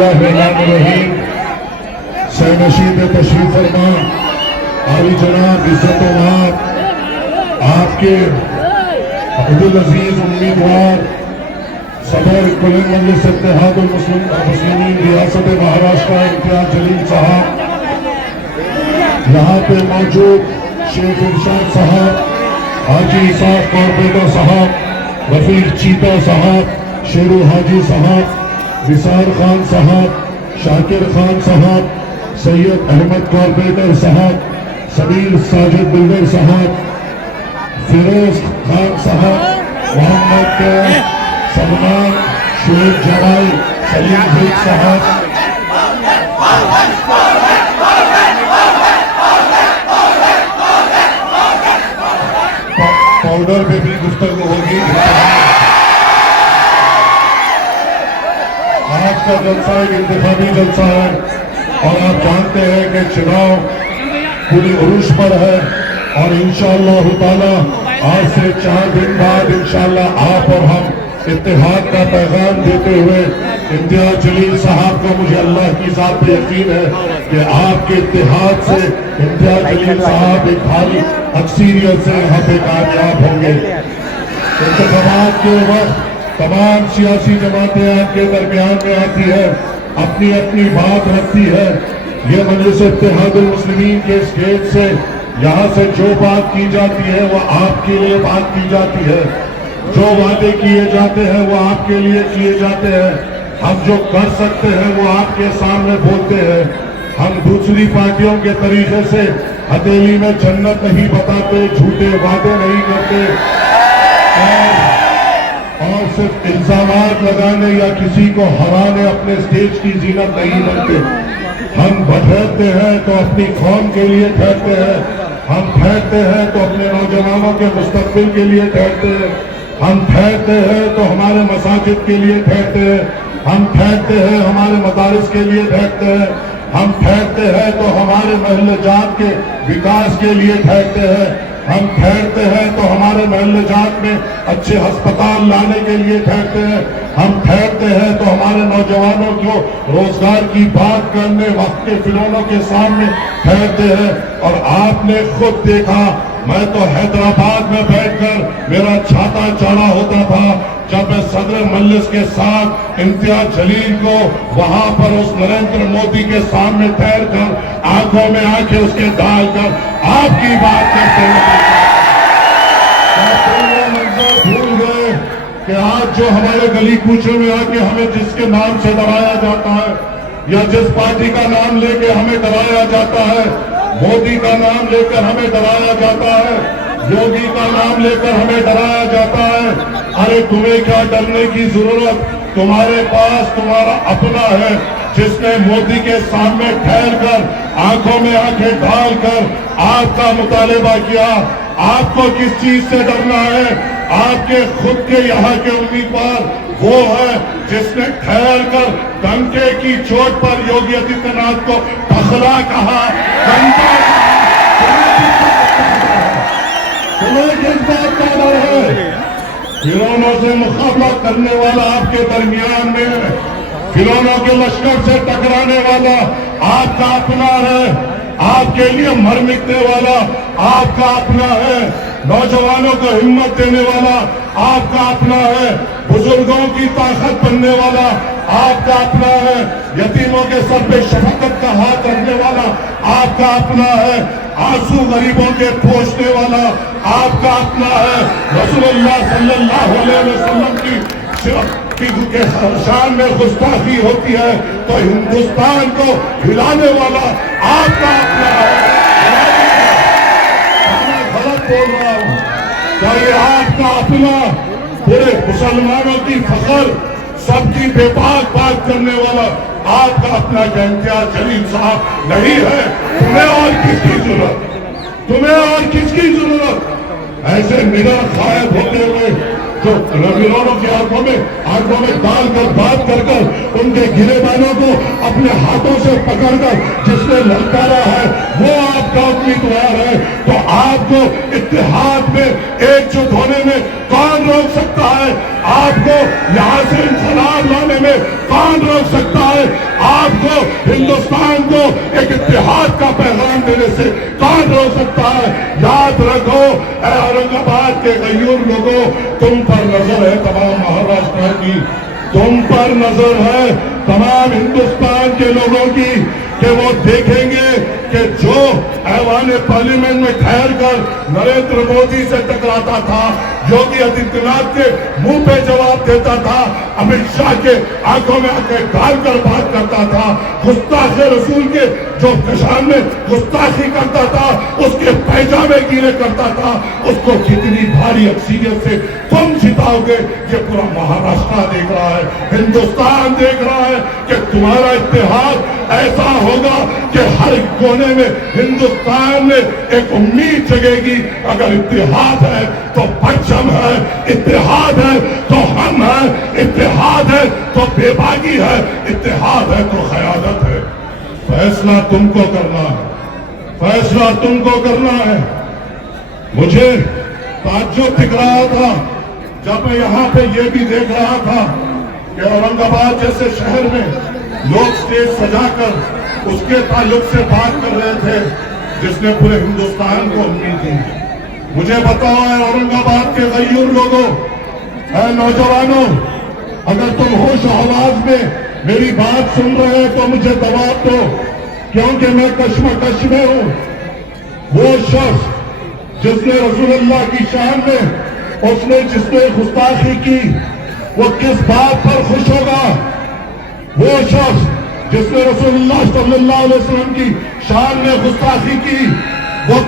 बिस्मिल्लाहिर्रहमानिर्रहीम। सैनशीद तशरीफ फरमा आली जनाब इज्जत आपके अब्दुल अजीज उम्मीदवार सदर कुल मजलिस इत्तेहादुल मुस्लिमीन रियासत महाराष्ट्र इम्तियाज जलील साहब, यहाँ पे मौजूद शेख इरशाद साहब, हाजी इसाक कॉर्पोरेटर साहब, रफीक चीता साहब, शेरू हाजी साहब, निसार खान साहब, शाकिर खान साहब, सैयद अहमद कॉर्पोरेटर साहब, सबीर साजिद बिल्डर साहब, फिरोज खान साहब, मोहम्मद सलमान, शेख जवाई, सलीम शेख साहब, पाउडर पे भी गुफ्तगू होगी। आज का जलसा एक इंतखाबी जलसा है और आप जानते हैं कि चुनाव पूरी उरूज पर है और इंशाअल्लाह ताला आज से 4 दिन बाद इंशाअल्लाह आप और हम इत्तेहाद का पैगाम देते हुए इम्तियाज जलील साहब को मुझे अल्लाह की ज़ात पे यकीन है कि आपके इत्तेहाद से इम्तियाज जलील साहब एक भारी अक्सरियत से यहाँ पे कामयाब होंगे। इंतखाबात के वक्त तमाम सियासी जमातें आपके दरमियान में आती है, अपनी अपनी बात रखती है। ये मजलिस इत्तेहादुल मुस्लिमीन के इस गेट से यहाँ से जो बात की जाती है वो आपके लिए बात की जाती है, जो वादे किए जाते हैं वो आपके लिए किए जाते हैं, हम जो कर सकते हैं वो आपके सामने बोलते हैं। हम दूसरी पार्टियों के तरीके से हथेली में जन्नत नहीं बताते, झूठे वादे नहीं करते और सिर्फ इल्जामात लगाने या किसी को हराने अपने स्टेज की जीनत नहीं बनते। हम ठहरते हैं तो अपनी कौम के लिए ठहरते हैं, हम ठहरते हैं तो अपने नौजवानों के मुस्तकबिल के लिए ठहरते हैं, हम ठहरते हैं तो हमारे मसाजिद के लिए ठहरते हैं, हम ठहरते हैं हमारे मदारिस के लिए ठहरते हैं, हम ठहरते हैं तो हमारे महल्ले जात के विकास के लिए ठहरते हैं, हम ठहरते हैं तो हमारे महल्ले जात में अच्छे अस्पताल लाने के लिए ठहरते हैं, हम ठहरते हैं तो हमारे नौजवानों को रोजगार की बात करने वक्त के फिरौनों के सामने ठहरते हैं। और आपने खुद देखा, मैं तो हैदराबाद में बैठकर मेरा छाता चढ़ा होता था जब मैं सदर मजलिस के साथ इम्तियाज जलील को वहां पर उस नरेंद्र मोदी के सामने ठहर कर आंखों में आंखें उसके डालकर आपकी बात करते हुए भूल गए कि आज जो हमारे गली कूचों में आके हमें जिसके नाम से डराया जाता है या जिस पार्टी का नाम लेके हमें डराया जाता है, मोदी का नाम लेकर हमें डराया जाता है, योगी का नाम लेकर हमें डराया जाता है, अरे तुम्हें क्या डरने की जरूरत, तुम्हारे पास तुम्हारा अपना है जिसने मोदी के सामने ठहर कर आंखों में आंखें डालकर आपका मुतालिबा किया। आपको किस चीज से डरना है? आपके खुद के यहाँ के उम्मीदवार वो है जिसने ठहर कर डंके की चोट पर योगी आदित्यनाथ को टखला कहा, घंटा तुम्हें किस बात का डर है? फिरौनों से मुकाबला करने वाला आपके दरमियान में, फिरौनों के लश्कर से टकराने वाला आपका अपना है, आपके लिए मर मिटने वाला आपका अपना है, नौजवानों को हिम्मत देने वाला आपका अपना है, बुजुर्गों की ताकत बनने वाला आपका अपना है, यतीमों के सर पे शफकत का हाथ रखने वाला आपका अपना है, आंसू गरीबों के पोंछने वाला आपका अपना है। रसूलुल्लाह सल्लल्लाहु अलैहि वसल्लम की शान में गुस्ताखी होती है तो हिंदुस्तान को हिलाने वाला आपका अपना है। मैं गलत बोल रहा हूं क्या? ये आपका अपना पूरे मुसलमानों की फखर, सबकी बेबाक बात करने वाला आपका अपना इम्तियाज जलील साहब नहीं है। तुम्हें और किसकी जरूरत? तुम्हें और किसकी जरूरत? ऐसे निडर गायब होते हुए जो रविवारों की आंखों में डालकर बात कर उनके गिरेबानों को अपने हाथों से पकड़कर जिसने ललकारा है वो आपका उम्मीदवार है, तो आपको इत्तेहाद में एकजुट होने में कौन रोक सकता है? आपको यहाँ से इंकलाब लाने में कौन रोक सकता है? کے غیور لوگوں، تم پر نظر ہے تمام مہاراشٹر کی، تم پر نظر ہے تمام ہندوستان کے لوگوں کی، کہ وہ دیکھیں گے کہ جو ایوان پارلیمنٹ میں ٹھہر کر نریندر مودی سے ٹکراتا تھا، یوگی آدتیہ ناتھ کے منہ پہ جواب دیتا تھا، امت شاہ کے آنکھوں میں آنکھیں ڈال کر بات کرتا تھا، گستاخ رسول کے جو کشان میں گستاخی کرتا تھا اس کے پیجامے گیلے کرتا تھا، اس کو کتنی بھاری اکثریت سے تم جتاؤ گے، یہ پورا مہاراشٹر دیکھ رہا ہے، ہندوستان دیکھ رہا ہے کہ تمہارا اتحاد ایسا ہوگا کہ ہر کونے میں ہندوستان میں ایک امید جگے گی۔ اگر اتحاد ہے تو پرچم ہے، اتحاد ہے تو ہم ہیں، اتحاد ہے تو بے باکی ہے، اتحاد ہے تو قیادت ہے۔ فیصلہ تم کو کرنا ہے، فیصلہ تم کو کرنا ہے۔ مجھے تعجب دکھ رہا تھا جب میں یہاں پہ یہ بھی دیکھ رہا تھا کہ اورنگ آباد جیسے شہر میں لوگ سٹیج سجا کر اس کے تعلق سے بات کر رہے تھے جس نے پورے ہندوستان کو امید دی۔ مجھے بتاؤ اے اورنگ آباد کے غیور لوگوں، اے نوجوانوں، اگر تم ہوش و حواس میں میری بات سن رہے ہیں تو مجھے جواب دو، کیونکہ میں کشمکش میں ہوں۔ وہ شخص جس نے رسول اللہ کی شان میں جس نے گستاخی کی، وہ کس بات پر خوش ہوگا؟ وہ شخص جس نے رسول اللہ صلی اللہ علیہ وسلم کی شان میں گستاخی کی، وہ